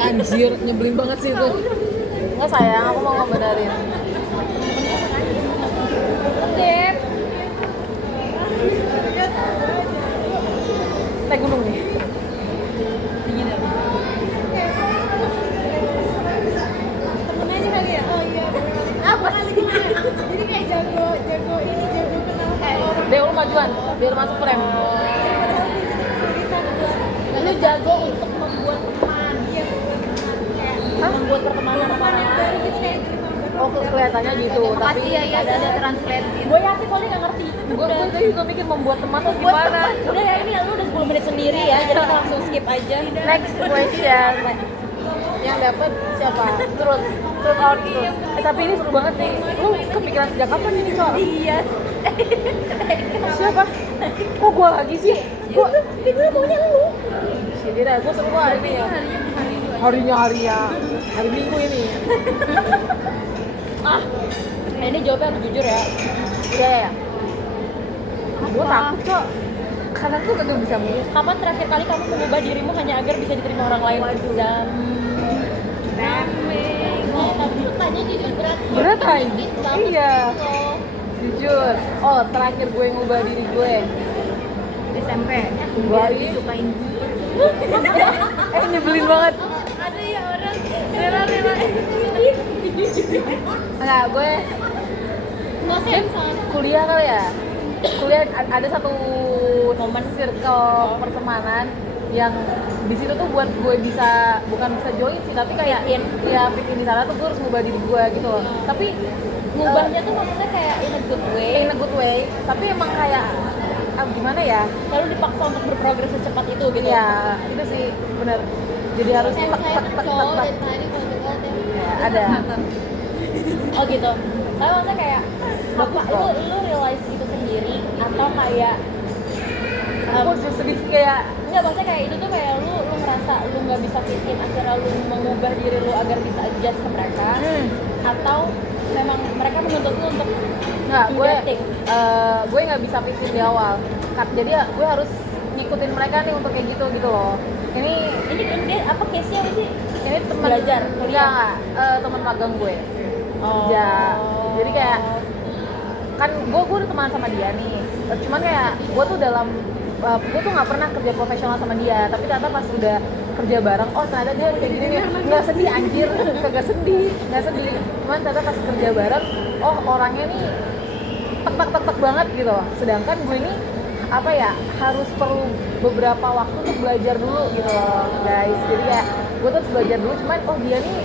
Anjir, nyebelin banget sih itu. Nggak sayang, aku mau ngebenerin. Dep. Naik gunung nih. Dingin ya? Temen aja kali ya? Oh iya. Apa sih? Jadi kayak jago kenal orang. Deh, lu majuan, biar masuk frame. Lu jago untuk membuat teman. Iya, kayak membuat pertemanan sama orang baru gitu kayak Oh, kelihatannya gitu, tapi ada translate gitu. Gue yakin soalnya nggak ngerti. gue juga mikir membuat teman tuh gimana. Udah ya, ini lu udah 10 menit sendiri ya, jadi kita langsung skip aja. Next question. Yang dapat siapa? Truth or truth. Tapi ini seru banget sih. Lu kepikiran sejak kapan ini, Cok? Iya. Siapa? Kok gua lagi sih? Gua Itu maunya lu. sih dia gua semua ini ya. Harinya hari Minggu ini. Ini jawabnya harus jujur ya. Iya ya. Gua takut, Cok. Karena tuh kagak bisa move. Kapan terakhir kali kamu mengubah dirimu hanya agar bisa diterima orang lain? Dan tapi lu tanya jujur berat. Berat aja. Iya. Jujur. Oh, terakhir gue ngubah diri gue. SMP. Biar disukain. Nyebelin banget. Ada ya orang rela. Enggak, gue kuliah kali ya. Kuliah ada satu momen circle pertemanan yang di situ tuh buat gue bisa bukan bisa join sih, tapi kayak bikin di sana tuh gue harus ngubah diri gue gitu loh. Tapi ngubahnya tuh maksudnya kayak in a good way. Tapi emang kayak gimana ya? Lalu dipaksa untuk berprogres secepat itu gitu. Ya, itu sih benar. Jadi harus tek. Ya, ada. Oh gitu. Tapi maksudnya kayak apa lu realize gitu sendiri atau kayak aku sedih kayak enggak, maksudnya kayak itu tuh kayak lu ngerasa lu nggak bisa fit in, akhirnya lu mengubah diri lu agar bisa adjust ke mereka, atau memang mereka menuntut lu untuk nggak gue nggak bisa fit in di awal. Jadi ya gue harus ngikutin mereka nih untuk kayak gitu loh. Ini apa case-nya apa sih? Ini teman belajar kuliah, teman magang gue. Oh. Jadi kayak kan gue udah teman sama dia nih. Cuman kayak gue tuh gue tuh nggak pernah kerja profesional sama dia, tapi ternyata pas udah kerja bareng, oh ternyata dia kayak gini nih. Nggak sedih anjir, nggak sedih. Cuman ternyata pas kerja bareng, oh orangnya nih tek banget gitu. Sedangkan gue ini apa ya, harus perlu beberapa waktu untuk belajar dulu gitu loh guys. Jadi ya gue tuh harus belajar dulu, cuman oh dia nih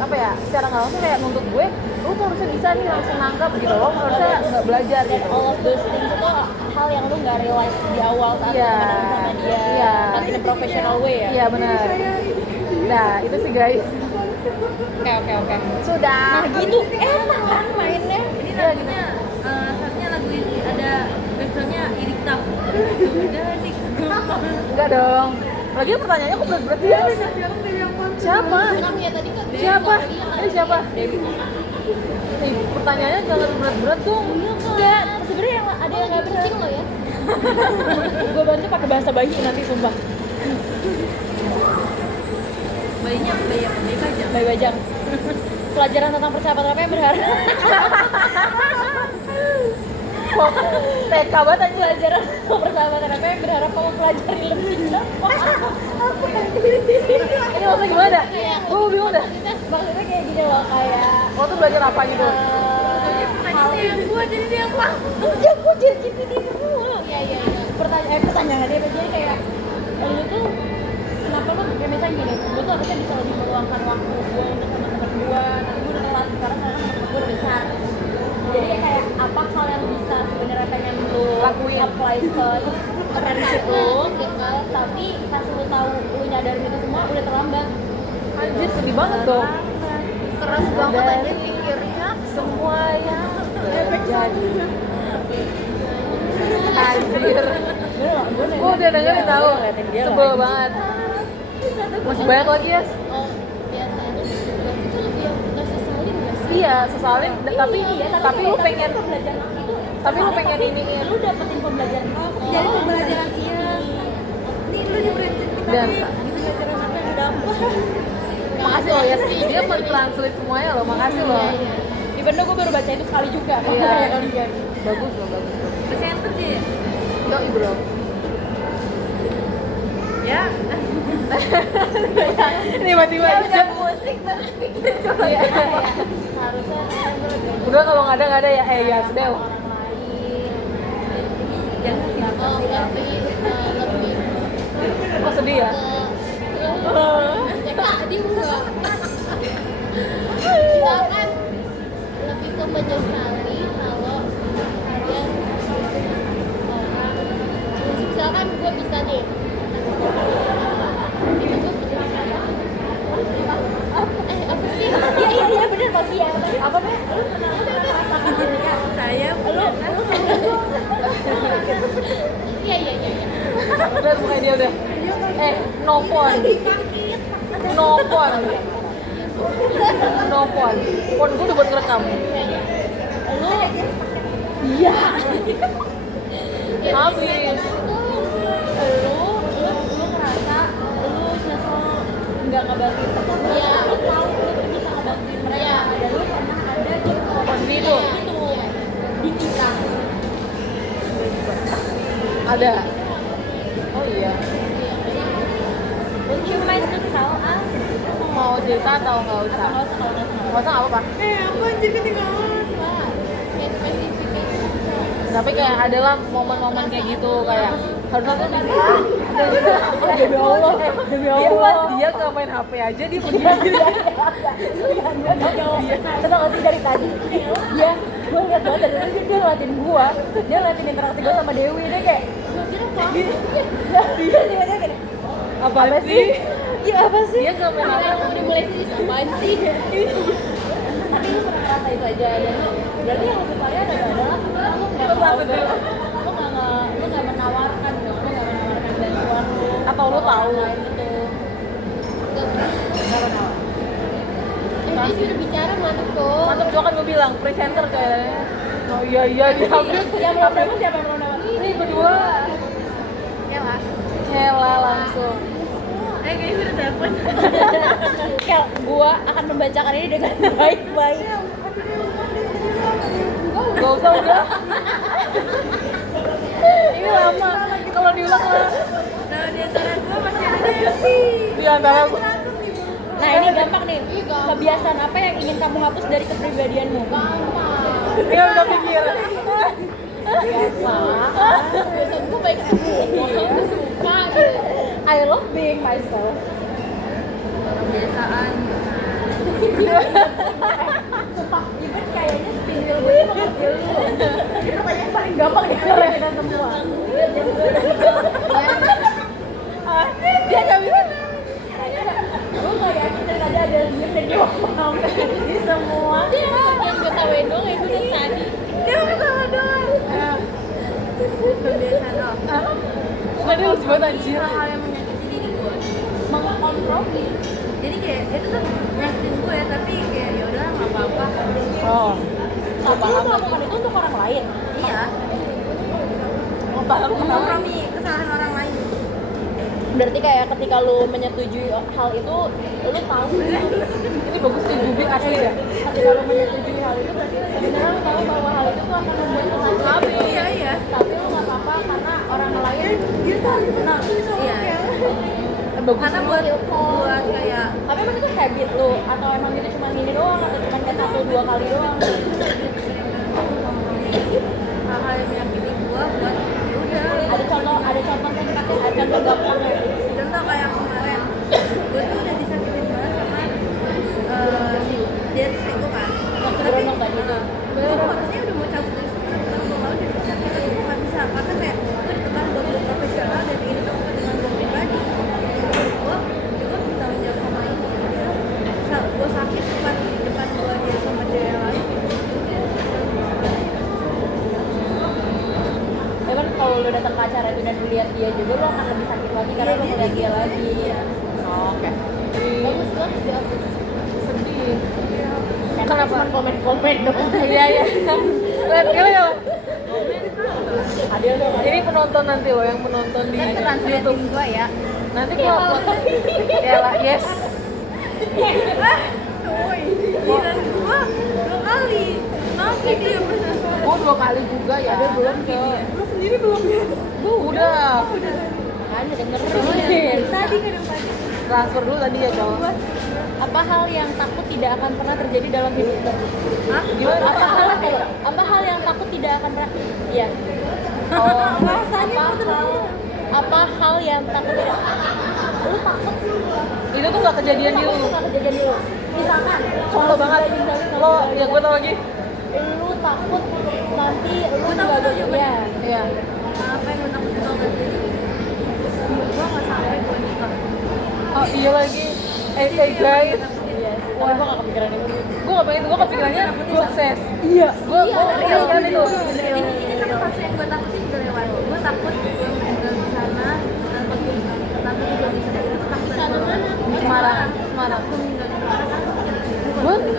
apa ya, secara nggak langsung kayak nuntut gue, lu tuh harusnya bisa nih langsung nangkap gitu loh, harusnya nggak belajar gitu. All of those things itu hal yang lu nggak realize di awal saat kenalan sama dia, not in a professional way ya? Iya benar. Nah itu sih guys. Oke. Sudah. Nah gitu, enak kan mainnya? Ini lagunya, saatnya lagu ini ada backsoundnya Irik Taf. Udah dik. Enggak dong. Lagi pertanyaannya kok berat-berat ya? Siapa? Siapa? Ini siapa? Nih, pertanyaannya jangan berat-berat dong. Enggak, sebenarnya ada yang nggak bersih lo ya. Gue bantu pakai bahasa bayi nanti sumpah. Bayinya bayi apa? Bayi bajang. Bayi bajang. Pelajaran tentang persahabatan apa yang berharap? TK banget aja. Pelajaran tentang persahabatan apa yang berharap kamu pelajari lebih? Ini maksudnya gimana? Gue bingung dah. Maksudnya kayak gini loh, kayak Lo tuh belajar apa gitu? Hal yang gue jadi dia apa? ya gue jadi GPT semua. Iya. Pertanyaannya dia jadi kayak lu tuh kenapa lu kayak misalnya gini, lu tuh harusnya bisa lebih meluangkan waktu gue untuk teman-teman gue. Nanti gue udah telat sekarang teman-teman gue udah besar. Jadi kayak apa hal yang bisa sebenarnya pengen lu Lakuin. apply ke friendship lu gitu, tapi pas lu tahu lu nyadarin itu semua udah terlambat. Anjir sedih banget dong. Keras banget aja pikirnya. Semua yang terjadi. Anjir. Gue udah dengerin tahu. Sebel banget. Masih banyak lagi ya? Oh, biasanya itu lebih nggak sesalin nggak sih? Iya, sesalin. Tapi lu pengen. Pembelajaran itu Tapi lu pengen iniin. lu dapetin pembelajaran Jadi pembelajaran iya. Dan gitu gara-gara apa yang dapat. makasih loh ya, dia mentranslate semuanya loh, makasih loh. Even though gue baru baca itu sekali juga Iya. kayak kalian. Bagus loh, bagus loh. Presenter dia. Yoi bro. Ya. Tiba-tiba Ya aja. udah musik terus pikirin coba. Iya. Harusnya Udah kalau nggak ada ya, ya sudah. orang lain. Jangan sih. Oh, lebih Kok sedih ya? ya kak dia enggak kita kan lebih ke menyesali kalau kalian orang misalkan gue bisa nih apa sih Iya bener pasti ya. Apa nih? Saya iya Lihat mukanya dia udah. No phone. No phone. No phone. Phone gue udah buat ngerekam. Iya. Habis. Lu ngerasa lu nyesel nggak ngebantuin mereka. Iya. Lu tahu lu bisa ngebantuin mereka. Dan lu pernah ada di Posisi itu di kita. ada. Oh iya. Would you mind to tell us? Mau cerita atau nggak usah? Nggak usah, nggak usah. Nggak usah nggak apa-apa. Apa anjir ketinggalan? kayak spesifik Tapi kayak adalah momen-momen kayak gitu kayak harusnya tuh demi Allah, demi Allah. Dia nggak main HP aja dia pergi. Kita nggak sih dari tadi gue liat banget dari tadi dia ngeliatin gue, dia ngeliatin interaksi gue sama Dewi, dia kayak dia tiba-tiba gini, Apa sih? iya apa sih? Dia nggak main HP. aku udah mulai sih apaan sih Tapi lu pernah ngerasa itu aja, dan lu berarti yang lu sukai adalah lu nggak menawarkan bantuan lu Atau lu tahu? lain itu. dia sudah bicara mantep kok Mantap juga kan gue bilang presenter kayaknya. Oh iya dia ambil. Yang belum dapat siapa yang belum dapat? Ini berdua. Cela langsung. kayaknya udah telepon. Kel, gua akan membacakan ini dengan baik-baik. Gak usah udah. Ini lama. Kalau diulang lah. Nah, di antara gua masih ada Devi. Di antara gue. Nah ini gampang nih. Kebiasaan apa yang ingin kamu hapus dari kepribadianmu? Dia udah pikir. biasa gue baik semua gue suka gitu I love being myself. Kebiasaan. Sumpah, even kayaknya stimul gue itu mengerti lu. Ini pertanyaan paling gampang di antara kita semua. Dia nggak bisa. Gue nggak yakin dari tadi ada lim dan dia ngomong di semua. dia yang gue tawain doang ya gue dari tadi Dia ketawa doang. Kebiasaan apa? Bukan dia lucu banget anjir. Hal-hal yang menyakiti diri gua. Mengkompromi. Jadi kayak itu tuh nyakitin gue ya, tapi kayak ya udah nggak apa-apa. Oh. Tapi lu melakukan itu untuk orang lain. Iya. Paham Kompromi kesalahan orang lain. Berarti kayak ketika lu menyetujui hal itu, lu tahu Ini bagus nih jubik asli ya. ketika lu menyetujui hal itu berarti sebenarnya lu tahu bahwa hal itu tuh akan membuat lu sakit. Iya. Tapi lu nggak apa-apa karena orang lain nah, Iya. Bagus. Karena buat kayak tapi emang itu habit lu atau emang itu cuma ini doang atau cuma kayak 1-2 kali doang? hal-hal yang menyakiti gua buat ya udah. Ada contoh singkatnya, ada contoh gampangnya. Contoh kayak kemarin gue tuh udah disakitin banget sama si dia tuh selingkuh kan. Yang seberonok tadi tuh. Gue harusnya udah mau cabut dari sekolah, tapi gue mau udah disakitin, gue nggak bisa karena kayak gue ditekan buat gue profesional dan ini tuh kepentingan gue pribadi. Gue bertanggung jawab sama ini. Gue sakit depan gue dia sama dia yang lain. Emang kalau lu datang ke acara itu dan lu lihat dia juga, lu akan lebih sakit lagi karena lu ngeliat dia lagi. Iya. Oke. bagus banget di office Sedih. Kenapa cuma komen-komen doang? Iya. Lihat gila ya. Adil tuh Ini penonton nanti loh, yang penonton di YouTube. Gua ya. Nanti gua upload. Ya lah, yes. Cuy, giliran gua 2 kali. Tapi dia pernah. Oh 2 kali juga ya. Ada belum tuh. Lu sendiri belum ya? Udah. kan dengerin. Tadi kan yang tadi. Transfer dulu tadi ya cowok. Apa hal yang takut tidak akan pernah terjadi dalam hidupmu? Hah? Gimana? Apa hal yang takut tidak akan pernah? Iya. Rasanya Apa hal yang takut tidak? Lu takut Itu tuh nggak kejadian di lu. nggak kejadian dulu. Misalkan, Contoh banget. Lo ya gue tau lagi. lu takut nanti lu Gua takut nggak aja, ya. Iya. apa yang gue takut itu nggak jadi. Gua nggak sampai gua nikah. Oh iya lagi. Guys. Iya. Wah, gua nggak kepikiran itu. Gue nggak pengen, gue kepikirannya sukses. Iya. Gue kepikiran itu. Ini satu fase yang gue takutin udah lewat. Gue takut gue meninggal di sana, takut gue belum bisa itu tuh takut banget. Di Semarang. Gue meninggal di Semarang kan.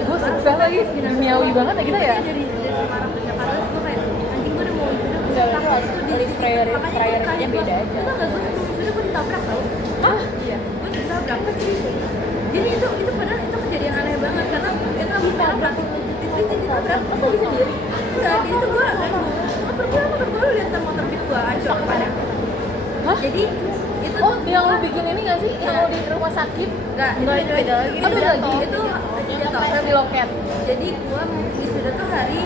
Gue sukses lagi. Duniawi banget ya kita ya. Dari Semarang ke Jakarta terus gue kayak anjing gue udah mau wisuda gue Enggak, takut itu gue dari prioritinya makanya beda aja. itu nggak gue sebelum wisuda gue ditabrak tau. Hah? Iya, gue ditabrak. Jadi itu padahal itu kejadian aneh banget karena itu lampu merah plastik itu ditabrak. Apa bisa sendiri? Enggak, jadi itu gue motor gue lihat motor beat gue ancur pada. Hah? Jadi itu Oh, tuh yang gua- lu bikin ini nggak sih? Yang lo di rumah sakit? Enggak, itu beda lagi. Oh, beda lagi? Itu jatuh. Yang di loket. Jadi gua wisuda tuh hari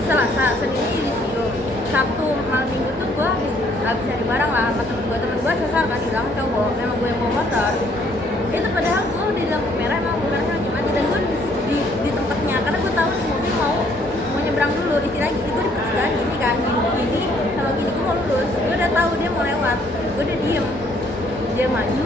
Selasa, Senin di situ. Sabtu malam Minggu tuh gua habis cari barang lah sama temen gua sesar kan bilang cowok, memang gua yang bawa motor. Itu padahal gua udah di lampu merah, emang lampu merahnya lagi mati dan gua di tempatnya karena gua tahu nih mobil mau nyebrang dulu, istilahnya gua di pertigaan gini kan, gini sama gini gua mau lurus, gua udah tahu dia mau lewat, gua udah diem, dia maju,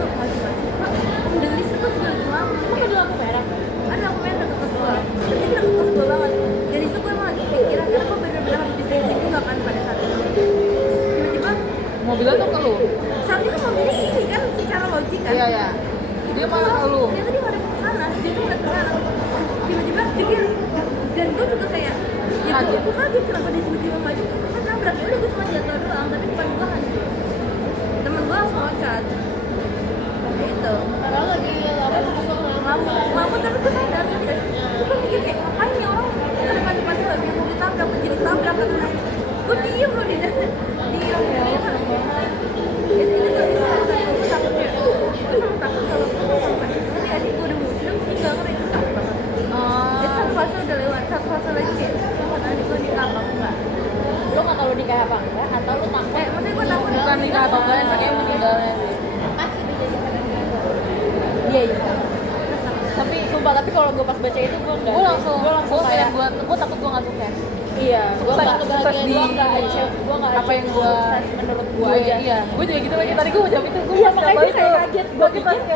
dan di situ juga lagi lama. Emang ada lampu merah? Ada lampu merah deket kos gua, tapi itu deket kos gua banget. Dari situ gua emang lagi pikiran karena gua bener-bener habis di bensin juga kan pada saat itu. Tiba-tiba Mobilnya tuh ke lu. saatnya kan mobilnya ini kan secara logik kan. Iya ya. Dia malah ke lu. Ternyata dia nggak ada ke sana, dia tuh nggak ke sana. Tiba-tiba dia dan gua juga kayak ya Kaget. gua kaget kenapa dia tiba-tiba maju kan nabrak ya udah gua cuma jatuh doang tapi depan gua hancur. Temen gua langsung loncat. Kayak itu. Padahal lagi Ngelamun tapi gue sadar gitu kan gue mikir kayak ngapain nih orang depan-depan tuh lagi mau ditabrak jadi tabrak gitu kan gue diem loh di dalam diem itu gue takut ya gue sama takut kalau gue sampai nanti adik gue udah mau udah gue tinggal karena itu takut banget jadi satu fase udah lewat satu fase lagi kayak adik gue nikah apa enggak Lu nggak tahu nikah apa enggak? Atau lu takut? maksudnya gue takut Bukan nikah atau enggak, kayak meninggalnya sih. pasti dijadikan Iya iya. Tapi sumpah, tapi kalau gue pas baca itu gue enggak. Gue langsung kayak gue takut gue nggak sukses. iya. Gue Sukses- nggak sukses kebahagiaan, di gue nggak achieve, gue nggak apa yang gua- menurut gue Gue aja. iya, gue juga gitu lagi. Tadi gue mau jawab itu, gue Iya, pas makanya kela gue kayak kaget. Gue pikir dia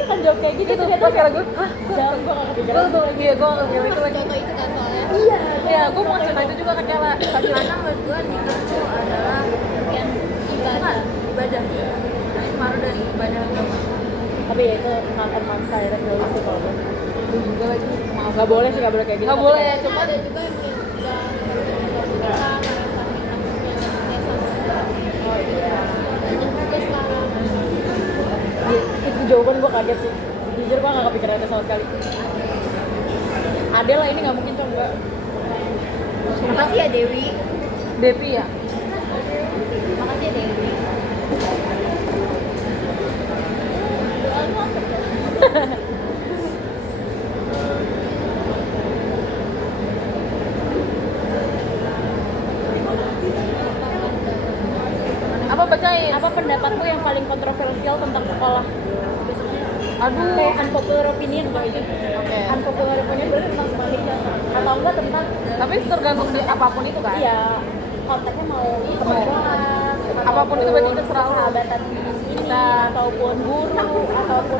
akan jawab kayak gitu. itu ternyata pas kela gue, hah? Jangan, gue nggak kepikiran. Gue tuh iya, gue nggak itu lagi. contoh itu kan soalnya Iya. Iya, gue mau ngasih itu juga ke Kela. karena menurut gue nikah itu adalah yang bukan ibadah separuh dari ibadah agama. Tapi ya itu nonton mangsa ya, tapi boleh sih kalau gue. Gue juga lagi. Maaf, Nggak boleh sih, nggak boleh kayak gitu. Nggak Tapi boleh. kayak- cuma ada juga yang Oh iya. sekarang Itu jawaban gue kaget sih. Jujur gue nggak kepikiran itu sama sekali. Ada lah, ini nggak mungkin coba. Makasih ya Dewi. Depi ya. makasih ya Dewi Apa bacain? Apa pendapatmu yang paling kontroversial tentang sekolah? Aduh. Kayak unpopular opinion kok itu. Oke. Unpopular opinion berarti tentang sekolah atau enggak tentang Tapi tergantung di apapun itu kan. iya konteksnya mau teman kelas Apapun itu berarti terserah lo. sahabatan ini ataupun guru ataupun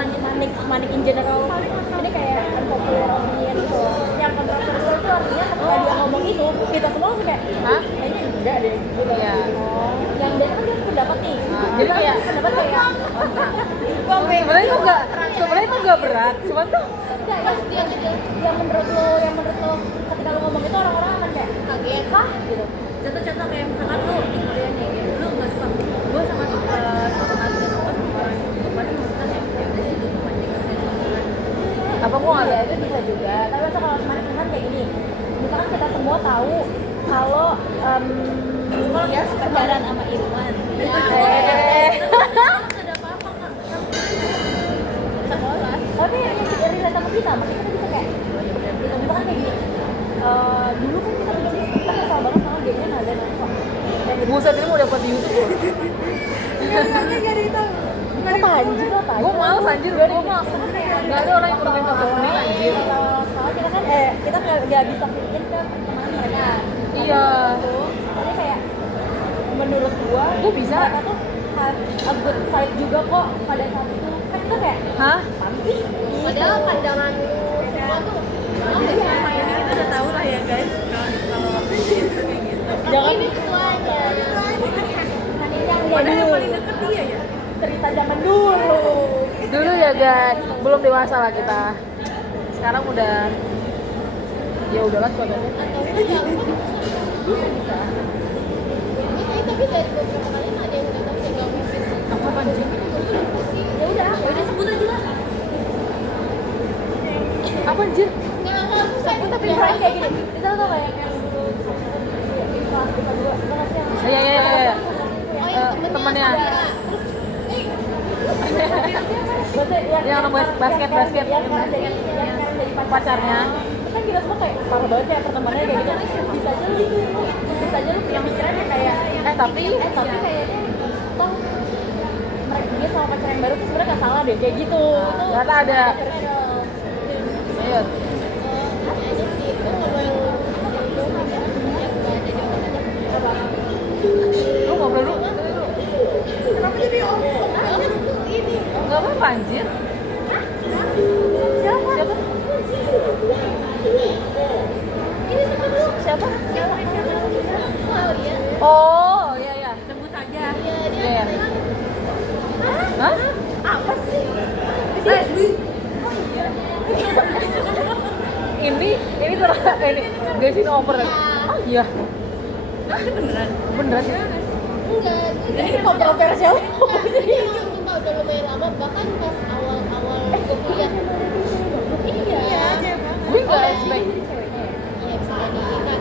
manik in general. Ini kayak unpopular opinion gitu. Yang kontroversial itu artinya ketika dia ngomong itu kita semua langsung kayak Hah? kayaknya enggak deh gitu. Iya. Oh, yang biasa kan dia pendapat nih. Nah, jadi kayak pendapat kayak sebenarnya itu nggak berat, cuman tuh enggak yang menurut lo ketika lo ngomong itu orang-orang akan kayak kaget hah gitu. contoh-contoh kayak misalkan lu di kuliah nih gitu, lu nggak suka gue sama suatu hal nggak suka sama orang itu kemarin maksudnya ya udah sih gue memanjakan lingkungan. Apa gua nggak Ya lihat itu bisa juga. Tapi masa kalau kemarin misalkan kayak gini, misalkan kita semua tahu kalau dia pacaran sama Irwan. Ada apa-apa kak? Sekolah. Tapi yang relate sama kita, makanya kita bisa kayak gitu. Misalkan kayak gini. Dulu kan kita kesal banget sama gengnya Nada Nova. buset ini mau dapat di YouTube loh. Karena gak ada itu. Apa anjir apa? Gue males anjir, gue males. Gak ada orang yang perlu minta menit anjir. Soalnya kita kan kita nggak bisa bikin ke pertemanan mereka. Iya. Soalnya kayak menurut gua bisa. mereka tuh have a good side juga kok pada saat itu. Kan kita kayak Hah? apaan sih? Padahal pandangan lu semua tuh Jadi selama ini kita udah tahu lah ya guys kalau itu kayak gitu. Jangan ini ketuanya. yang Padahal yang dulu. paling deket dia ya. Cerita zaman dulu. Dulu ya Gan, belum dewasa lah kita. Sekarang udah ya udahlah coba deh. Atau enggak bisa. Ini tapi dari beberapa kali ada yang datang tinggal mimpi. Apa anjing? Ya udah. Ya udah sebut aja lah. Apa anjir? Nggak harus Sebut tapi misalnya kayak gini. Misalnya tuh kayak yang dulu di kelas kita dua. Kita ngasih yang Iya. Oh yang Temennya. Maksudnya Yang basket. yang sekarang jadi Pacarnya. kan kita semua kayak parah banget ya pertemanannya kayak gitu bisa aja lu yang mikirnya kayak Tapi kayaknya toh mereka dia sama pacar yang baru tuh sebenarnya nggak salah deh kayak gitu itu ternyata ada. Iya. Ini sih itu kalau yang itu yang nggak ada di otak Lu ngobrol dulu. Kenapa jadi om? ini Enggak apa-apa anjir. Siapa? Siapa? oh iya Oh, iya. Sebut saja. iya dia Iya. Hah? Apa sih? Ini ternyata ini gasin over. Oh iya. Itu beneran. Beneran sih. enggak ini kontroversial ini cuma udah lumayan lama bahkan pas awal-awal gue kuliah iya Gue enggak expect. iya bisa jadi kan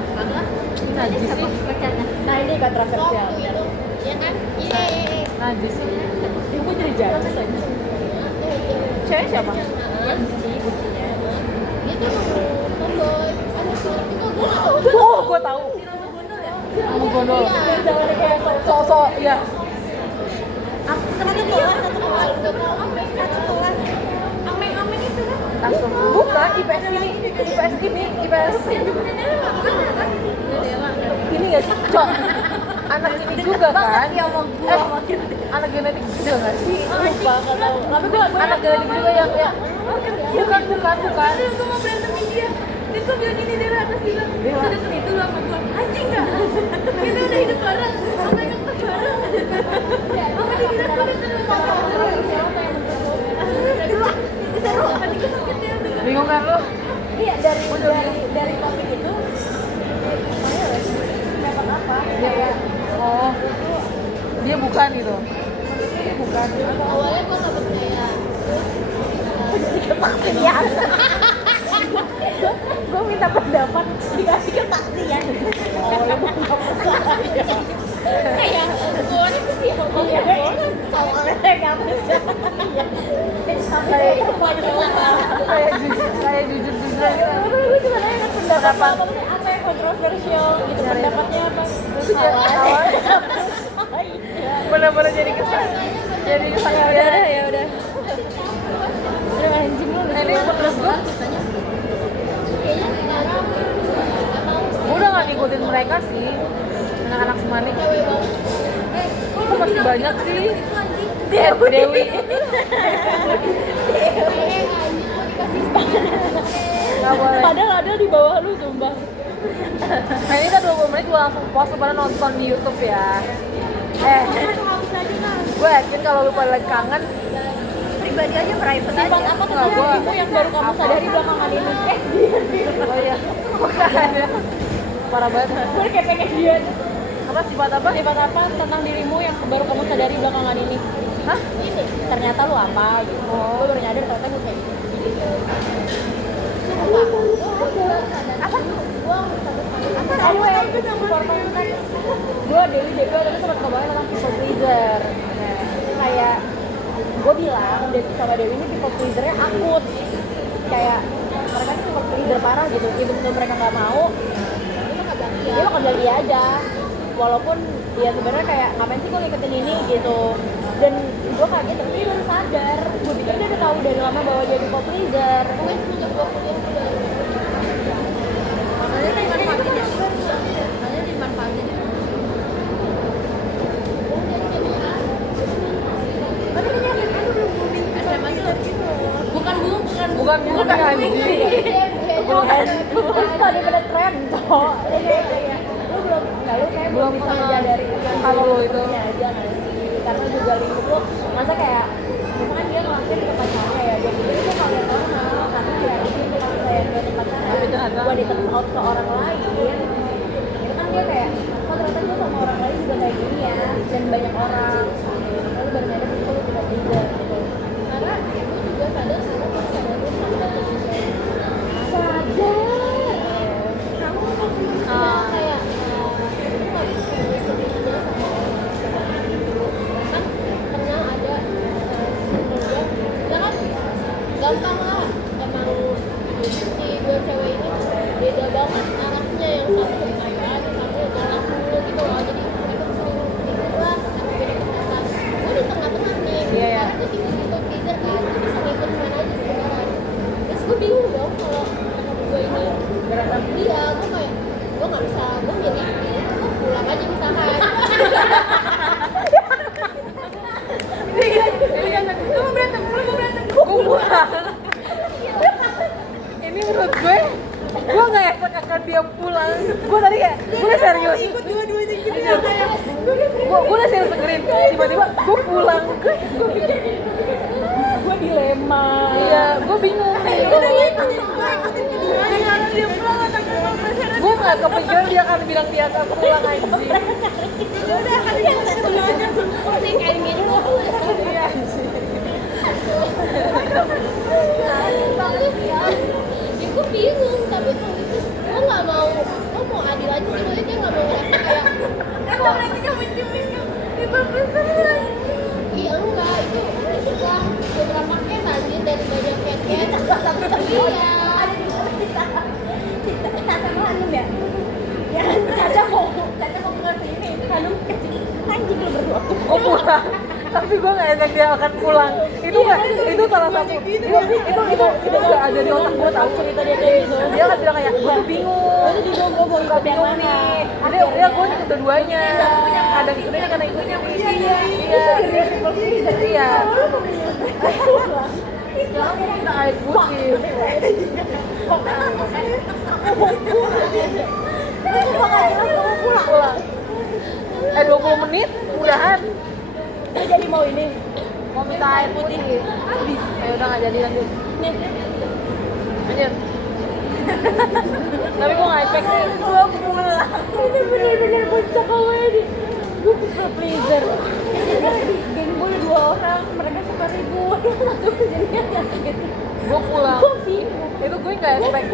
Najis sih. nah ini kontroversial waktu itu ya kan iya Najis sih. gue jadi judge aja Cewek siapa? dia tuh tomboy ada suara itu kok gue Oh, gue tahu. Kamu gondol. jangan kayak Sosok, iya. Satu kelas, satu kelas. Satu kelas. Ameng-ameng itu kan. Langsung. Bukan IPS ini. IPS. Ini nggak sih? Cok. Anak ini juga kan? Anak genetik juga nggak sih? lupa nggak tahu tapi gue Anak genetik juga yang bukan. Gue mau berantemin dia. Dan gue bilang gini, Dewa atas bilang, sedeket itu lu sama gue. Anjing gak? Kita udah hidup bareng, sama yang pas bareng. Sama dibilang gue udah kenal pasangan. Seru, hati gue sakit ya. Bingung kan lu? iya dari topik itu dapat apa kayak Oh, dia bukan gitu. awalnya gue tak percaya kesaksian gue minta pendapat dikasih kesaksian kayak gue ini sih soalnya nggak percaya Kayak jujur-jujuran gitu. gue cuma nanya kan pendapat apa yang kontroversial gitu pendapatnya apa Awalnya bener-bener jadi kesan. Jadi kesan ya udah. anjing lu Ini menurut gue kayaknya sekarang gue udah gak ngikutin mereka sih, anak-anak Semanik. Kok masih banyak sih? Dewi. Gak boleh. padahal ada di bawah lu sumpah Nah ini kan 20 menit gue langsung post pada nonton di YouTube ya. Gue yakin kalau lu pada lagi kangen, Pribadi aja private aja. sifat apa Nggak, gua- tuh yang baru kamu sadari belakangan ini oh iya, bukan. Parah banget. gue kayak pengen dia Apa sifat apa? Sifat apa tentang dirimu yang baru kamu sadari belakangan ini? Hah? Ini ternyata lu apa gitu. Gue baru nyadar ternyata gue kayak gitu. Gue Dewi tadi sempat ngomongin tentang people pleaser. Kayak gue bilang sama Dewi ini people pleasernya akut. Kayak mereka tuh people pleaser parah gitu. Even though mereka nggak mau, dia bakal jadi dia aja. Walaupun ya sebenarnya kayak ngapain sih gue ngikutin ini gitu. Dan gue kaget tapi dia baru sadar. Gue pikir dia udah tahu dari lama bahwa dia people pleaser. Mungkin semenjak gue kuliah udah Makanya dimanfaatin ya. Makanya dimanfaatin ya. Tapi kayaknya SMA tuh belum booming. SMA tuh gitu. Bukan Bukan anjing. Bukan. Terus tadi pada tren toh. Lu belum lu kayak belum bisa menyadari kalau lo itu. Ya aja nggak sih? Karena juga lingkup lu masa kayak misalkan dia ngelakuin ke pacarnya ya dia pikir itu hal yang normal karena ya itu kalau saya dia ke pacarnya Tapi ternyata gue deket out ke orang lain itu kan dia kayak oh ternyata gue sama orang lain juga kayak gini ya dan banyak orang lalu baru nyadar itu lu tidak bisa gitu karena gue juga sadar karena pas sadar gue sadar kamu kayak itu nggak bisa sedih aja sama orang kan pernah ada ya kan gampang lah emang si dua cewek ini beda banget anaknya yang satu ayaan satu galak mulu gitu loh jadi mereka sering gitu lah sampai beda pendapat gue di tengah-tengah nih Iya. karena gue tinggal di top teaser kan gue bisa ngikut kemana aja sebenarnya terus gue bingung dong kalau gue ini berantem dia gue kayak gue nggak bisa gue milih gue pulang aja misalkan Lu mau berantem. Gue pulang. Ini menurut gue nggak expect akan dia pulang. Gue tadi kayak, gue serius. Ikut dua-duanya gitu ya kayak. Gue udah serius dengerin. Tiba-tiba gue pulang. gue dilema Iya, gue bingung. Udah ikutin keduanya. Kalau dia pulang atau gue mau pacaran. Gue nggak kepikiran dia akan bilang dia akan pulang anjing. Udah kan dia keduanya. sih kayak gini gue Iya anjing. ya gue bingung tapi kalau itu gue nggak mau gue mau adil aja sih maksudnya dia nggak mau ngerasa kayak Atau berarti kamu ciumin di bapak iya enggak itu kan beberapa cat anjir dari banyak cat iya Caca mau Hanum ya? Ya Caca mau ngasih ini Hanum kasih anjing lu berdua. Gue pulang. Tapi gue nggak expect dia akan pulang. Itu salah satu. Itu udah ada di otak gue tahu. cerita dia kayak gitu Dia kan bilang kayak gue tuh bingung. gue mau ikut yang Bingung mana nih. Dia gue ikut dua-duanya. Kadang ikutnya karena ikutnya iya. Iya. Jangan kita air putih. Pulang. 20 menit udahan. dia jadi mau ini Mau minta air putih. Habis. Ya udah nggak jadi lanjut. Lanjut. Tapi gue nggak expect sih. Gue pulang. ini bener-bener bocah kamu ini gue people pleaser di geng gue ada 2 orang mereka suka ribut satu jadinya yang gitu Gue pulang. gue bingung Itu gue nggak expect.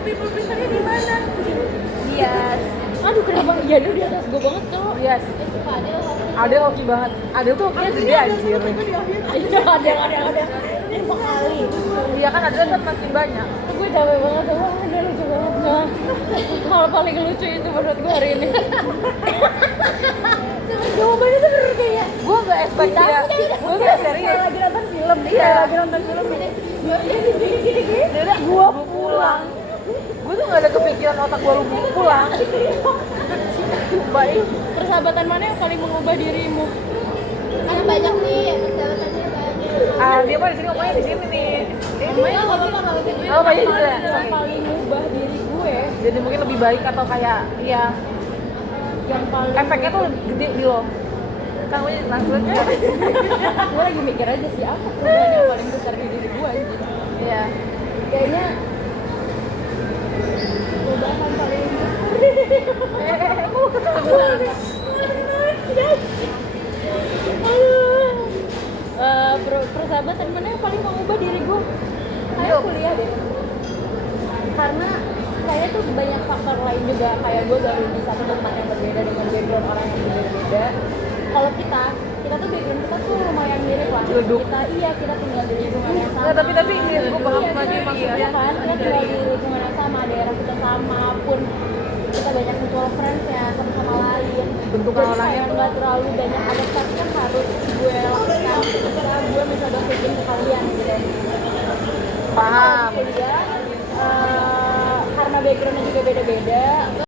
People pleasernya di mana? Yes. aduh kenapa iya dia di atas gue banget cowok Yes. Ada hoki banget. Ada tuh hokinya gede anjir. ada 5 kali Iya kan ada kan makin banyak. gue capek banget tuh wah ada lucu banget nah hal paling lucu itu menurut gue hari ini jawabannya tuh bener kayak Gue nggak expect dia. Gue nggak serius. lagi nonton film Iya. lagi nonton film Dia gue pulang. Gue tuh nggak ada kepikiran otak gue lu pulang. Baik. persahabatan mana yang paling mengubah dirimu karena banyak nih persahabatannya banyak Ah dia mah di sini ngomongnya di sini nih. ngomongnya nggak apa-apa kalau gitu Oh banyak juga. yang paling mengubah diri gue Jadi mungkin lebih baik atau kayak iya yang paling efeknya tuh lebih gede di lo. Kan gue langsung aja. gue lagi mikir aja sih apa perubahan yang paling besar di diri gue gitu Iya. kayaknya Kok ketawa? Persahabatan mana yang paling mengubah diri gue? Kayak Yuk. kuliah deh. Karena kayaknya tuh banyak faktor lain juga, kayak gue baru di satu tempat yang berbeda dengan background orang yang berbeda. Kalau kita tuh background kita tuh lumayan mirip lah. Duduk. Kita tinggal di lingkungan yang sama. Nggak, tapi gue paham Iya, lagi maksudnya. iya kan, kita tinggal di lingkungan yang sama, daerah kita sama, pun kita banyak mutual friends ya satu sama lain. Bentukan Jadi orangnya kayak tuh. nggak terlalu banyak adaptasi yang harus gue lakukan ketika gue mencoba fitting ke kalian gitu. Paham. Kuliah, karena backgroundnya juga beda-beda,